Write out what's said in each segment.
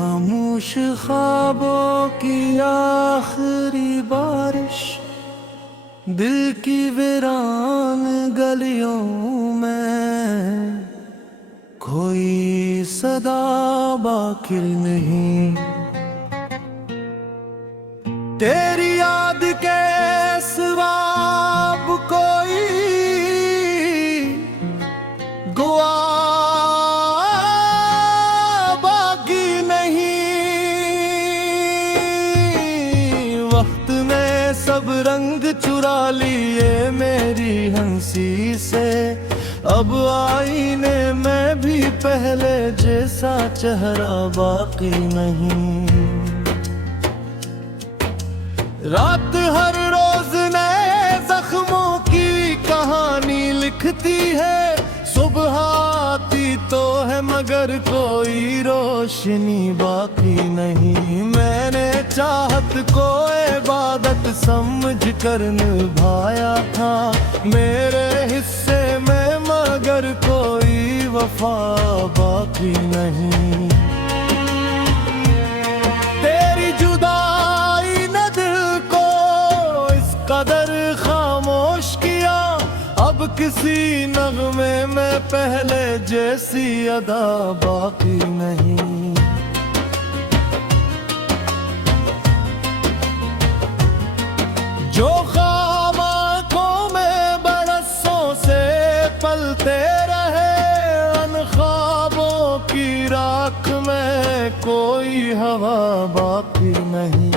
खामोश ख्वाबों की आखिरी बारिश, दिल की वीरान गलियों में कोई सदा बाकी नहीं। तेरी याद के सिवा अब कोई गुआ बाकी नहीं। वक्त ने सब रंग चुरा लिए मेरी हंसी से, अब आईने में भी पहले जैसा चेहरा बाकी नहीं। रात हर रोज नए जख्मों की कहानी लिखती है, सुबह आती तो है मगर कोई रोशनी बाकी नहीं। मैंने चाहत को इबादत समझ कर निभाया था मेरे हिस्से में, मगर कोई वफा बाकी नहीं। तेरी जुदाई ने दिल को इस कदर खामोश किया, अब किसी नगमे में पहले जैसी अदा बाकी नहीं। जो ख्वाब आँखों में बरसों से पलते रहे, उन ख्वाबों की राख में कोई हवा बाकी नहीं।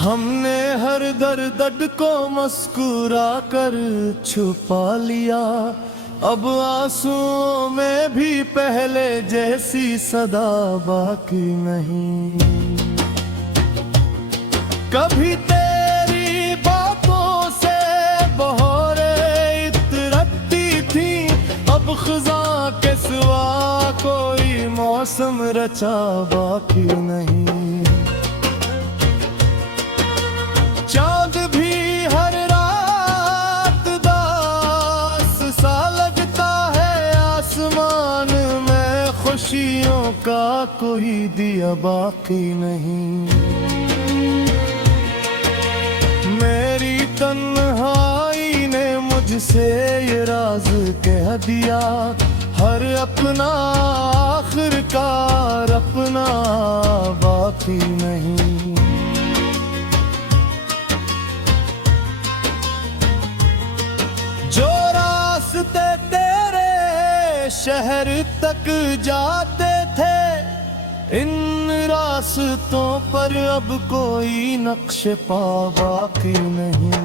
हमने हर दर्द को मुस्कुरा कर छुपा लिया, अब आंसुओं में भी पहले जैसी सदा बाकी नहीं। कभी तेरी बातों से बहरें इतरती थी, अब खिज़ा के सिवा कोई मौसम रचा बाकी नहीं। चाँद भी हर रात दास सा लगता है, आसमान में खुशियों का कोई दिया बाकी नहीं। मेरी तन्हाई ने मुझसे ये राज कह दिया, हर अपना आखिरकार अपना बाकी नहीं। जो रास्ते तेरे शहर तक जाते थे, इन रास्तों पर अब कोई नक्श पा बाकी नहीं।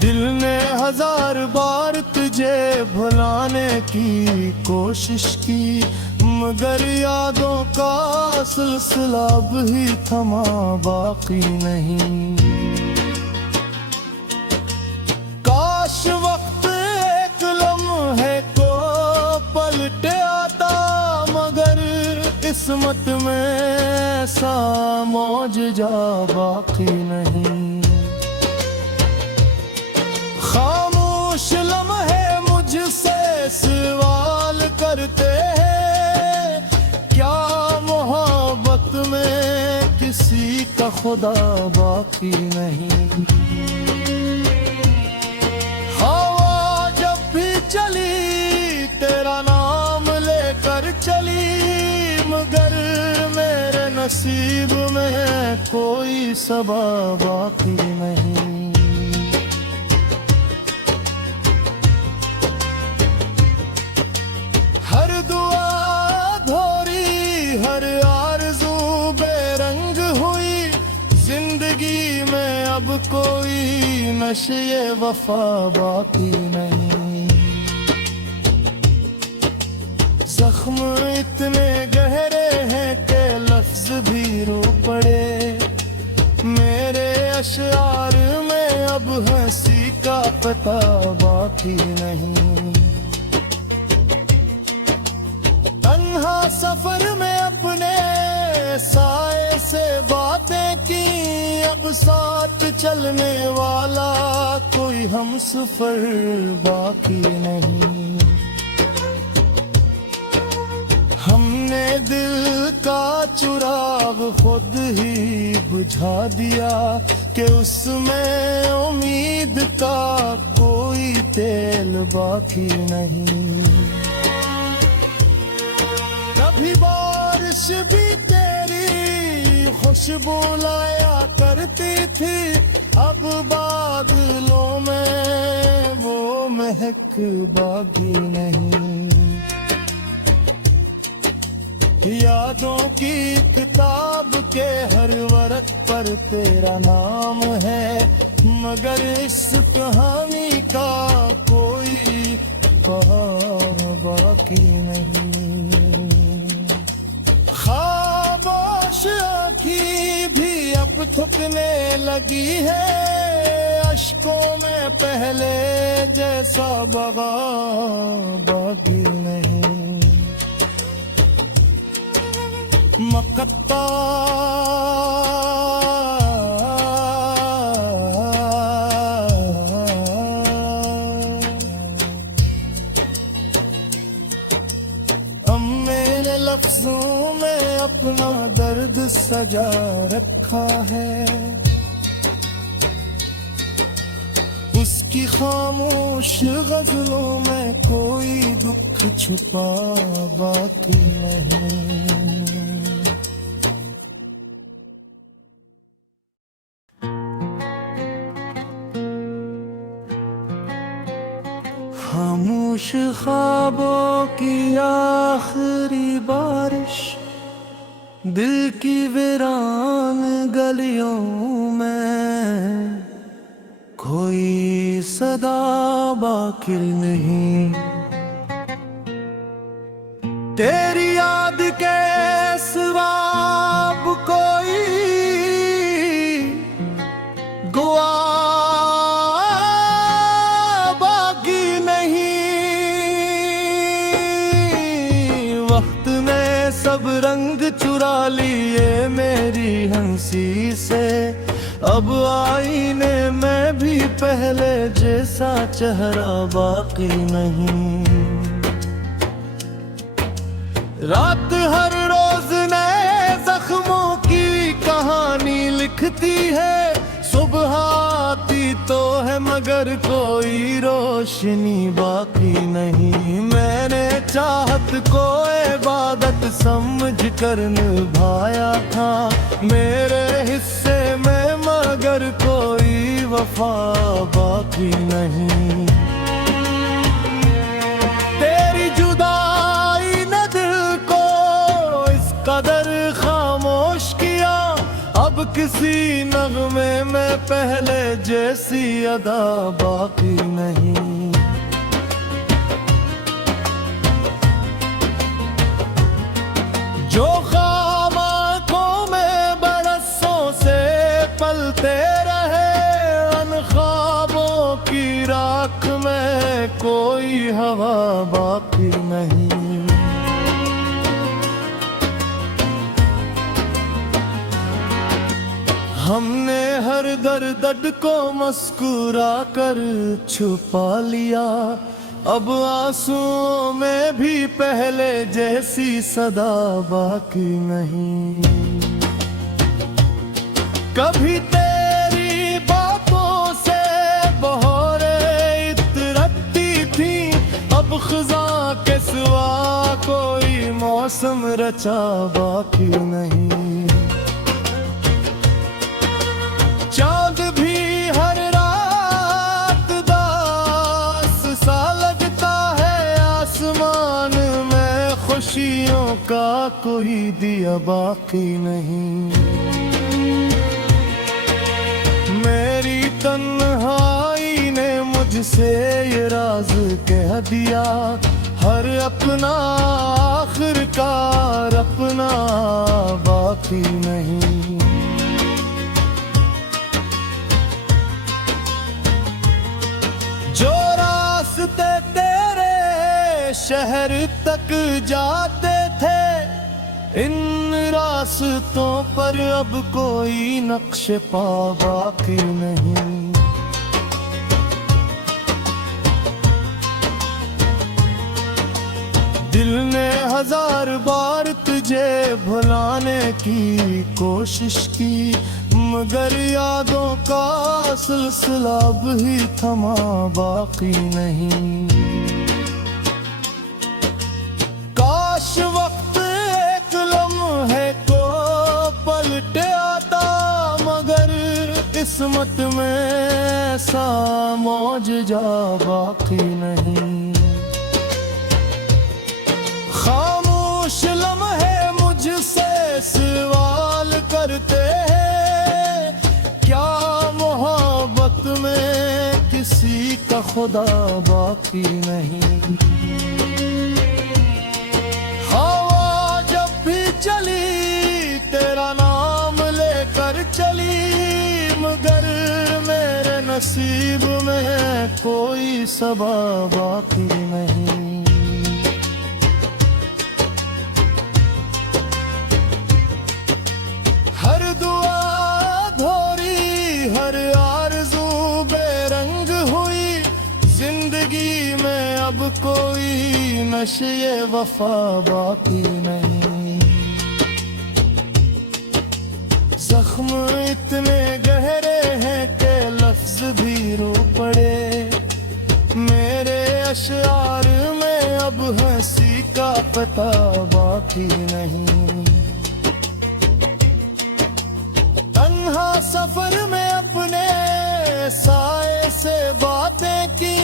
दिल ने हजार बार तुझे भुलाने की कोशिश की, मगर यादों का सिलसिला अब ही थमा बाकी नहीं। काश वक्त एक लम्हे को पलटे आता, मगर किस्मत में ऐसा मौजज़ा बाकी नहीं। खामोश लम्हे मुझसे सवाल करते हैं, क्या मोहब्बत में किसी का खुदा बाकी नहीं। हवा जब भी चली तेरा नाम लेकर चली, मगर मेरे नसीब में कोई सबा बाकी नहीं। हर दुआ धोरी हर आरज़ू बेरंग हुई, जिंदगी में अब कोई नशे वफा बाकी नहीं। जख्म इतने गहरे हैं कि लफ्ज भी रो पड़े, मेरे अशआर में अब हंसी का पता बाकी नहीं। तन्हा सफर में अपने साए से बातें की, अब अब साथ चलने वाला कोई हम सफर बाकी नहीं। हमने दिल का चुराग खुद ही बुझा दिया कि उसमें उम्मीद का कोई तेल बाकी नहीं। कभी बारिश भी तेरी खुशबू लाया करती थी, अब बादलों में वो महक बाकी नहीं। यादों की किताब के हर वर्क पर तेरा नाम है, मगर इस कहानी का कोई पहाड़ बाकी नहीं। खामोश आँखी भी अब थकने लगी है, अश्कों में पहले जैसा बगा बाकी नहीं। मकता अब मेरे लफ्जों में अपना दर्द सजा रखा है, उसकी खामोश गजलों में कोई दुख छुपा बाकी नहीं। खामोश ख्वाबों की आखिरी बारिश, दिल की वीरान गलियों में कोई सदा बाकी नहीं। तेरी याद के सिवा अब कोई गुआ सब रंग चुरा लिए मेरी हंसी से, अब आईने में भी पहले जैसा चेहरा बाकी नहीं। रात हर रोज नए जख्मों की कहानी लिखती है, सुबह आती तो है मगर कोई रोशनी बाकी नहीं। मैंने चाहत को इबादत समझ कर निभाया था मेरे हिस्से में, मगर कोई वफा बाकी नहीं। तेरी जुदाई ने दिल को इस कदर खामोश किया, अब किसी नगमे में पहले जैसी अदा बाकी नहीं। जो ख्वाब आँखों में बरसों से पलते रहे, उन ख्वाबों की राख में कोई हवा बाकी नहीं। हमने हर दर्द को मुस्कुरा कर छुपा लिया, अब आंसुओं में भी पहले जैसी सदा बाकी नहीं। कभी तेरी बातों से बहरें इतरती थी, अब खिज़ा के सिवा कोई मौसम रचा बाकी नहीं। चाँद भी हर रात दास सा लगता है, आसमान में खुशियों का कोई दिया बाकी नहीं। मेरी तन्हाई ने मुझसे ये राज कह दिया, हर अपना आखिरकार अपना बाकी नहीं। जो रास्ते तेरे शहर तक जाते थे, इन रास्तों रास्तों पर अब कोई नक्श पा बाकी नहीं। दिल ने 1000 बार तुझे भुलाने की कोशिश की, मगर यादों का सिलसिला अब ही थमा बाकी नहीं। काश वक्त एक लम्हे को पलटे आता, मगर किस्मत में ऐसा मौजज़ा बाकी नहीं। खामोश लम्हे मुझसे सवाल करते हैं, क्या मोहब्बत में किसी का खुदा बाकी नहीं। हवा जब भी चली तेरा नाम लेकर चली, मगर मेरे नसीब में कोई सबा बाकी नहीं। हर दुआ धोरी, हर आरज़ू बेरंग हुई, जिंदगी में अब कोई नशे वफा बाकी नहीं। जख्म इतने गहरे हैं कि लफ्ज भी रो पड़े, मेरे अशआर में अब हंसी का पता बाकी नहीं। तन्हा सफर में अपने साए से बातें की,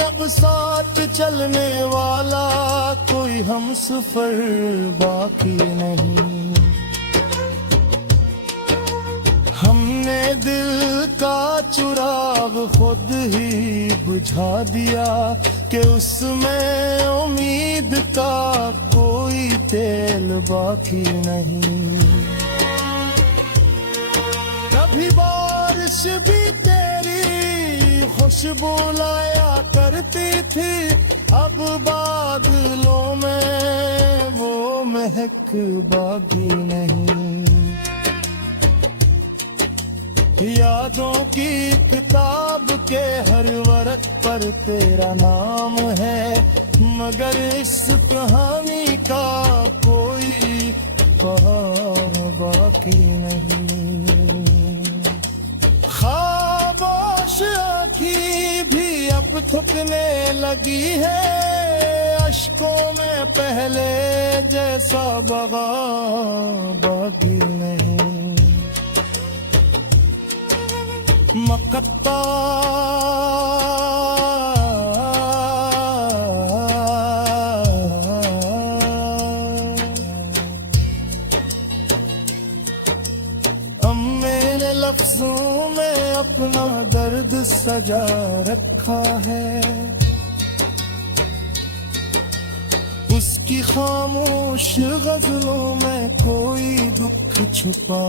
अब साथ चलने वाला कोई हम सफर बाकी नहीं। हमने दिल का चिराग खुद ही बुझा दिया कि उसमें उम्मीद का कोई तेल बाकी नहीं। कभी बारिश भी तेरी खुशबू लाया करती थी, अब बादलों में वो महक बाकी नहीं। यादों की किताब के हर वर्क पर तेरा नाम है, मगर इस कहानी का कोई पहाड़ बाकी नहीं। खामोश आँखी भी अब थकने लगी है, अश्कों में पहले जैसा बगा बाकी नहीं। मकता अब मेरे लफ्जों में अपना दर्द सजा रखा है, उसकी खामोश गजलों में कोई दुख छुपा।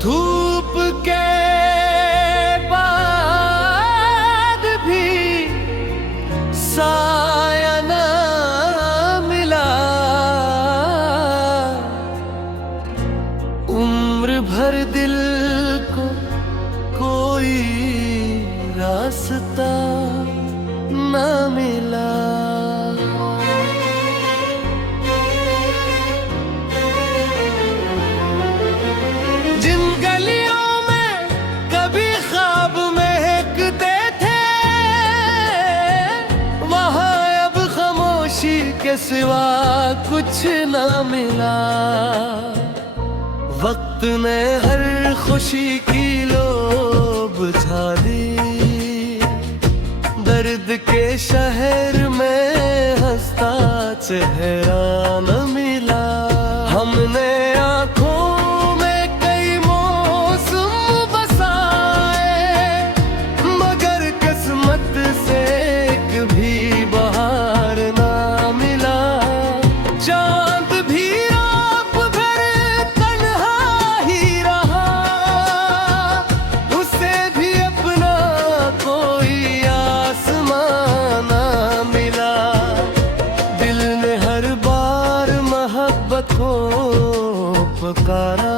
धूप के बाद भी साया न मिला, उम्र भर दिल को कोई रास्ता न मिला। के सिवा कुछ न मिला, वक्त ने हर खुशी की लो बुझा दी, दर्द के शहर में हंसता चेहरा न मिला। हमने आँखों में कई मौसम बसाए, मगर किस्मत से एक भी बहार ना चांद भी रात भर तन्हा ही पुकारा,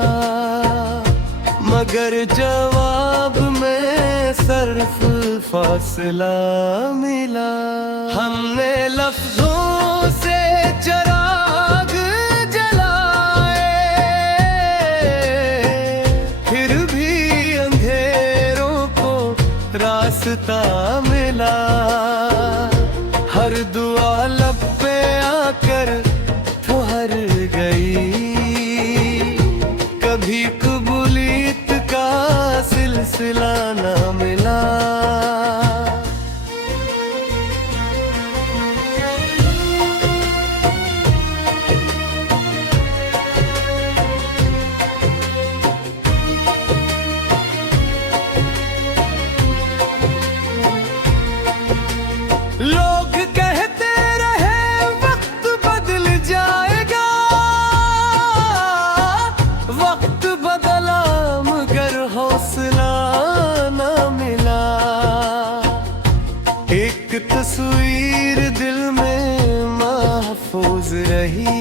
मगर जवाब में सिर्फ फासला मिला। हमने लफ्जों से चिराग जलाए, फिर भी अंधेरों को रास्ता मिला। हर दुआ लब पे आकर ठहर गई, कभी कबूलियत का सिलसिला न मिला। लोग कहते रहे वक्त बदल जाएगा, वक्त बदला मगर हौसला न मिला। एक तस्वीर दिल में महफूज रही,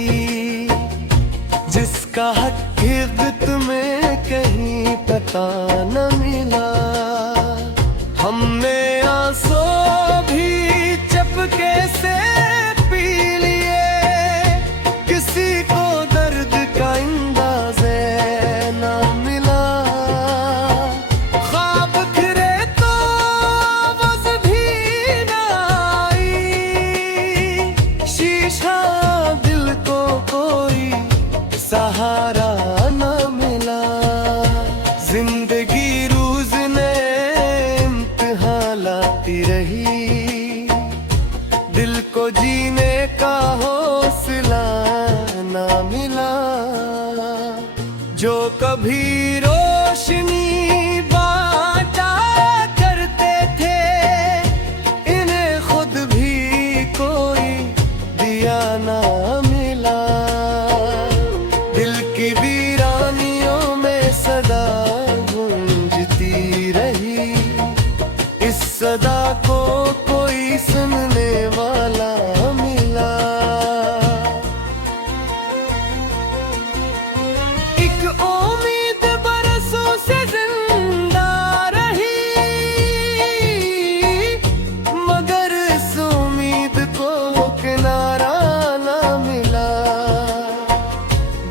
जिसका हकीकत में कहीं पता न मिला। हमने आंसू भी चपके से पी लिए, किसी को दर्द का अंदाज़े न मिला। ख्वाब फिरे तो आवाज़ भी न आई, शीशा दिल को कोई सहारा न मिला। जिंदगी रोज ने इम्तिहान लाती रही, दिल को जीने का हौसला ना मिला। जो कभी रोशनी बांटा करते थे, इन्हें खुद भी कोई दिया ना मिला। दिल की वीरानियों में सदा गूंजती रही, इस सदा को कोई सुनने वाला मिला। एक उम्मीद बरसों से जिंदा रही, मगर इस उम्मीद को किनारा ना मिला।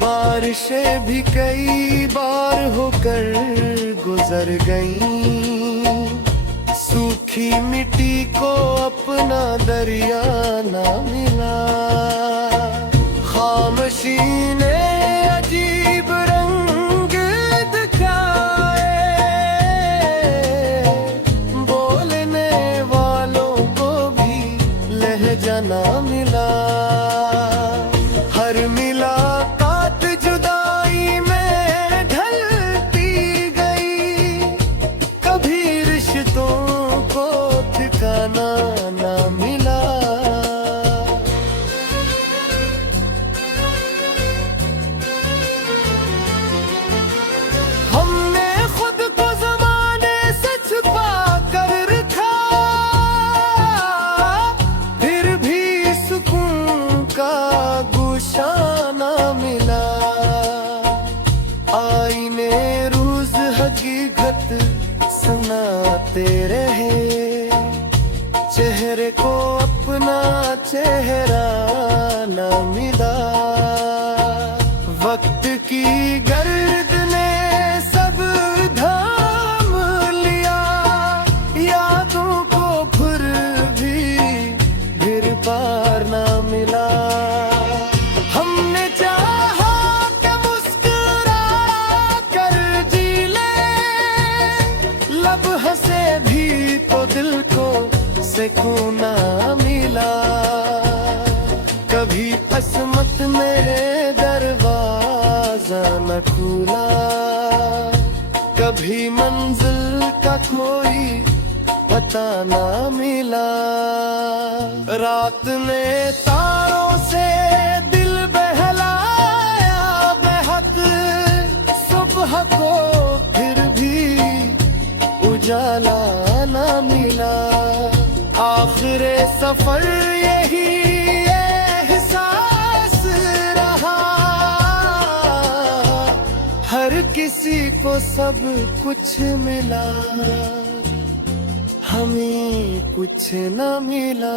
बारिशें भी कई बार होकर गुजर गईं, सूखी मिट्टी को अपना दरिया ना मिला। खामोशी ने अजीब रंग दिखाए, बोलने वालों को भी लहजा ना मिला। हर मुलाकात जुदाई में ढलती गई, कभी रिश्तों को ठिकाना ना मिला। हमने खुद को ज़माने से छुपा कर रखा, फिर भी सुकून का गुशा ना मिला। आईने रोज हकीकत सुनाते रहे, चेहरे को अपना चेहरा न मिला। वक्त की गर्द ने सब थाम लिया, यादों को फिर भी पार न मिला। हमने चाहा कि मुस्कुरा कर जी ले, लब हंसे भी तो दिल को सुकून ना मिला। कभी किस्मत मेरे दरवाजा न खुला, कभी मंजिल का कोई पता ना मिला। रात ने तारों से दिल बहलाया बेहद, सुबह को फिर भी उजाला ना मिला। आखिर सफर यही एहसास रहा, किसी को सब कुछ मिला, हमें कुछ न मिला।